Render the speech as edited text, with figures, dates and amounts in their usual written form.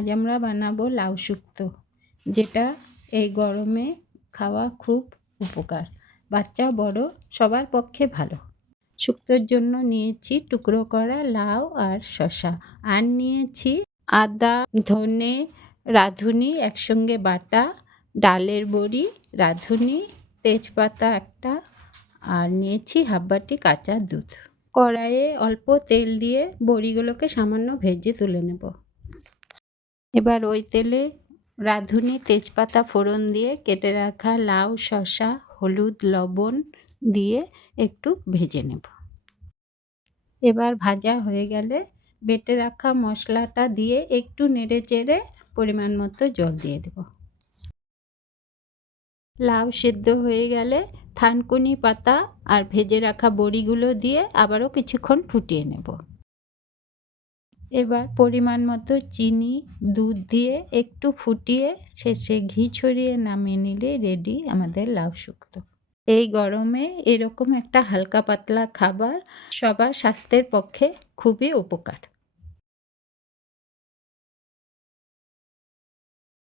আজ আমরা বানাবো লাউ শুক্তো, যেটা এই গরমে খাওয়া খুব উপকার। বাচ্চা বড় সবার পক্ষে ভালো। শুক্তোর জন্য নিয়েছি টুকরো করা লাউ আর শসা, আর নিয়েছি আদা, ধনে, রাঁধুনি একসঙ্গে বাটা, ডালের বড়ি, রাঁধুনি, তেজপাতা একটা, আর নিয়েছি হাফ বাটি কাঁচা দুধ। কড়াইয়ে অল্প তেল দিয়ে বড়িগুলোকে সামান্য ভেজে তুলে নেব। এবার ওই তেলে রাঁধুনি, তেজপাতা ফোড়ন দিয়ে কেটে রাখা লাউ, শসা, হলুদ, লবণ দিয়ে একটু ভেজে নেব। এবার ভাজা হয়ে গেলে বেটে রাখা মশলাটা দিয়ে একটু নেড়ে চেড়ে পরিমাণ মতো জল দিয়ে দেব। লাউ সেদ্ধ হয়ে গেলে থানকুনি পাতা আর ভেজে রাখা বড়িগুলো দিয়ে আবারও কিছুক্ষণ ফুটিয়ে নেব। এবার পরিমাণ মতো চিনি, দুধ দিয়ে একটু ফুটিয়ে শেষে ঘি ছড়িয়ে নামিয়ে নিলে রেডি আমাদের লাউ শুক্তো। এই গরমে এরকম একটা হালকা পাতলা খাবার সবার স্বাস্থ্যের পক্ষে খুবই উপকার।